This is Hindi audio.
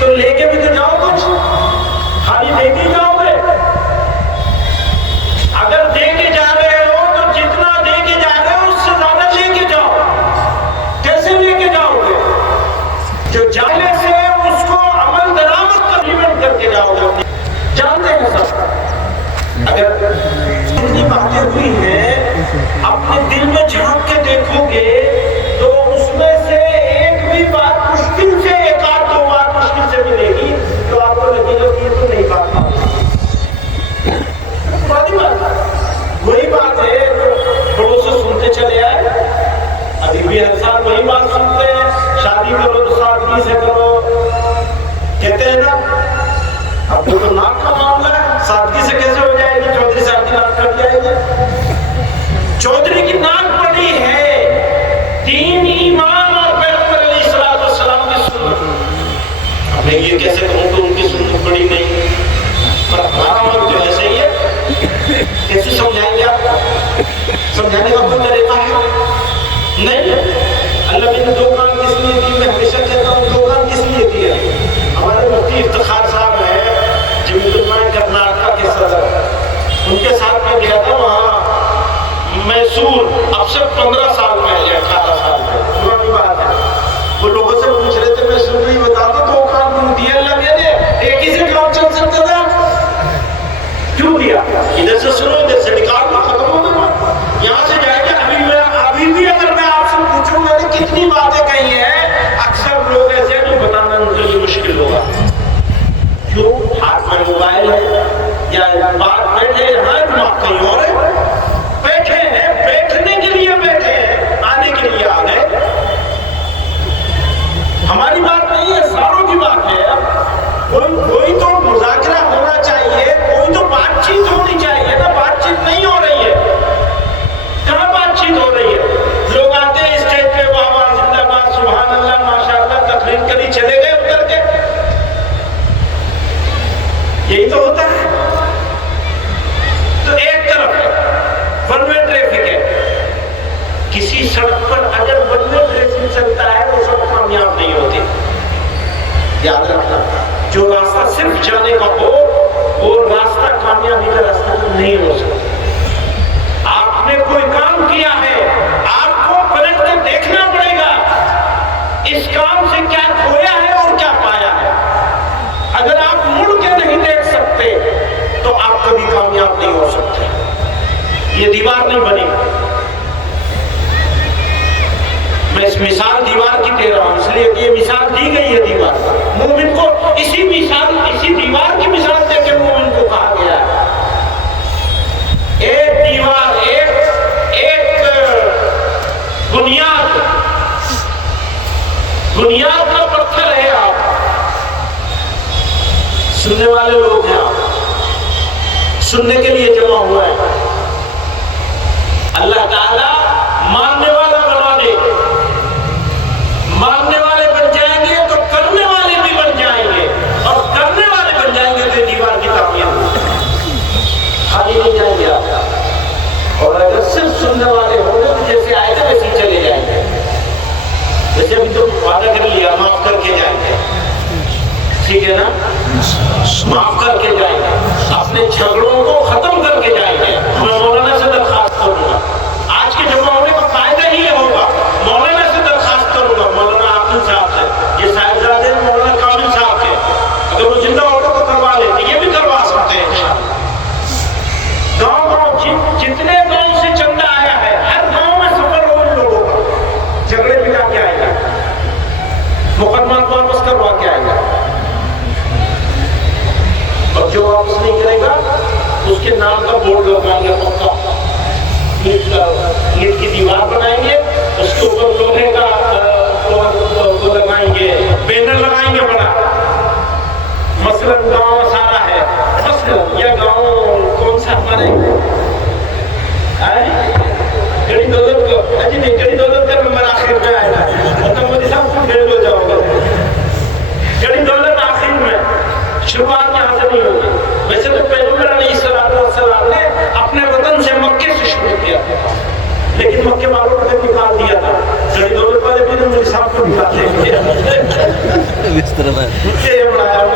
तो लेके भी तो जाओ कुछ, खाली लेके जाओगे? अगर देके जा रहे हो तो जितना देके जा रहे हो उससे ज्यादा लेके जाओ। कैसे लेके जाओगे? जो जाने से उसको अमल दरामद कर करके जाओगे। जानते हैं सब, अगर इतनी बातें हुई हैं अपने दिल में झांक के देखोगे तो उसमें से एक भी बात मुश्किल से, एक आध दो बात मुश्किल से मिलेगी तो आपको लगेगा कि ये तो नहीं बात वही बात है। तो बड़ों से सुनते चले आए, अभी भी हर साल वही बात सुनते हैं, शादी करो तो सादगी से करो, कहते हैं ना। अब वो तो नाक का मामला है, सादगी से कैसे हो जाएगी? चौधरी साहब की नाक कट जाएगी। चौधरी की नाक पड़ी है दीन, ईमान और पैगंबर अलैहिस्सलाम की सुन्नत। मैं ये कैसे कहूँ तो उनकी सुन्नत पड़ी नहीं, पर हमारा मन तो ऐसे ही है। कैसे समझाएंगे आप? समझाने का कोई तरीका है नहीं। अल्लाह ने दो कान किस लिए दी? मैं हमेशा कहता हूँ दो कान किस लिए दिया? हमारे मुफ्ती इफ्तिखार साहब हैं जमीयत कर्नाटक के सदर, उनके साथ में गया था वहाँ मैसूर, अब से 15 साल में या 18 साल में, पुरानी बात है। वो लोगों से पूछ रहे थे, मैं सुन ही बता दो दो कान क्यों दिया अल्लाह ने? एक ही से काम चल सकता था, क्यों दिया? इधर से सुनो, इधर से निकाल दो, खत्म हो गया। यहाँ से जाएगा। अभी भी अगर मैं आपसे पूछूं मैंने कितनी बातें कही हैं, अक्सर लोग ऐसे जो बताना उनके लिए मुश्किल होगा। क्यों? हाथ में मोबाइल है या बात बैठे हैं, दिमाग कहीं और है। बैठे हैं, बैठने के लिए बैठे हैं, आने के लिए आ गए। हमारी बात नहीं है, सारों की बात है। कोई तो मुज़ाकरा होना चाहिए, कोई तो बातचीत होनी चाहिए ना। बातचीत नहीं हो रही है, कहाँ बातचीत हो रही है? लोग आते हैं स्टेज पे, वाह वाह जिंदाबाद सुभान अल्लाह माशाअल्लाह, तकरीर करी चले गए उतर के। यही तो होता है। तो एक तरफ वन वे ट्रैफिक है, किसी सड़क पर अगर वन वे ट्रैफिक चलता है तो सड़क कामयाब नहीं होती। याद रखना, जो रास्ता सिर्फ जाने का हो वो रास्ता कामयाबी का रास्ता नहीं हो सकता। आपने कोई काम किया है, आपको पलट कर देखना पड़ेगा इस काम से क्या खोया है और क्या पाया है। अगर आप मुड़ के नहीं देख सकते तो आप कभी कामयाब नहीं हो सकते। ये दीवार नहीं बनी। मैं इस मिसाल दीवार की दे रहा हूं इसलिए कि ये मिसाल दी गई है दीवार। मोमिन को इसी दीवार की मिसाल देकर मोमिन को कहा गया है। एक दीवार, एक बुनियाद का पत्थर है। आप सुनने वाले लोग हैं, आप सुनने के लिए जमा हुआ है। अल्लाह ताला मानने वाला बना दे। मानने वाले बन जाएंगे तो करने वाले भी बन जाएंगे, और करने वाले बन जाएंगे तो दीवार की कामयाब खाली नहीं जाएंगे आप। और अगर सिर्फ सुनने वाले होंगे तो जैसे आए थे वैसे चले जाएंगे। जैसे अभी तो वादा कर लिया माफ करके जाएंगे, ठीक है ना? माफ करके जाएंगे, अपने झगड़ों को खत्म करके जाएंगे। मैं मौलाना से दरखास्त करूंगा, आज के जमा होने का फायदा ही होगा। मौलाना से दरखास्त करूंगा, मौलाना आकिल साहब से, ये साहिबजादे मौलाना कामिल साहब के, अगर वो जिंदा होगा तो करवा लेते, ये भी करवा सकते हैं इंशाअल्लाह। गाँव जितने गाँव से चंदा आया है, हर गाँव में सफर हो उन लोगों का, झगड़े मिटा के आएगा, मुकदमा वापस करवा के आएगा। और जो वापस नहीं करेगा उसके नाम का बोर्ड लगवाएंगे, पक्का ईंट की दीवार बनाएंगे, उसके ऊपर लोहे का वो लगाएंगे, बैनर लगाएंगे बड़ा। मसलन गांव सारा है, मसलन यह गांव कौन सा हमारे कड़ी दौलत को, अजी नहीं, कड़ी दौलत का नंबर आखिर में आएगा, मतलब मोदी साहब फेल हो जाओगे। कड़ी दौलत आखिर में, शुरुआत यहाँ से नहीं होगी। वैसे तो पैगंबर अलैहिस्सलाम ने अपने वतन से मक्के से शुरू किया, लेकिन मक्के वालों ने निकाल दिया था। कड़ी दौलत वाले भी मुझे साहब को निकाल दिया। है। ये बनाया